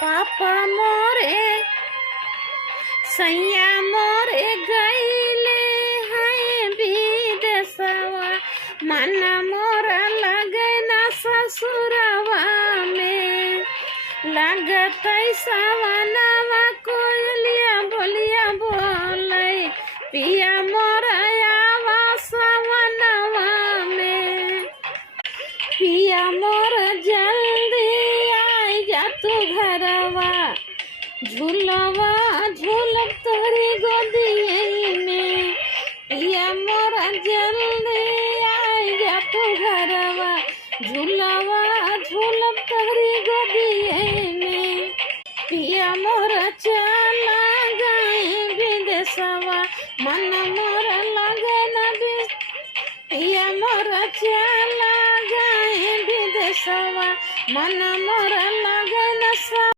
पापा मोरे सैया मोरे गईले हैं विदेशवा, मन मोरा लगे ना ससुरवा में। लगत सवनवा कोयलिया बोलिया बोले, पिया मोरा आवा सवनवा में। पिया मोरा जल्दी आई जा तू घरवा, झूलवा झूलब तोरी गोदी में। पिया मोरा जल्दी आई जा तू घरवा, झूलवा झूलब तोरी गोदी में। पिया मोरा चला गए विदेशवा, मन मोरा लगे न विदेश। पिया मोरा चला गए विदेशवा, मन मोरा लगे न।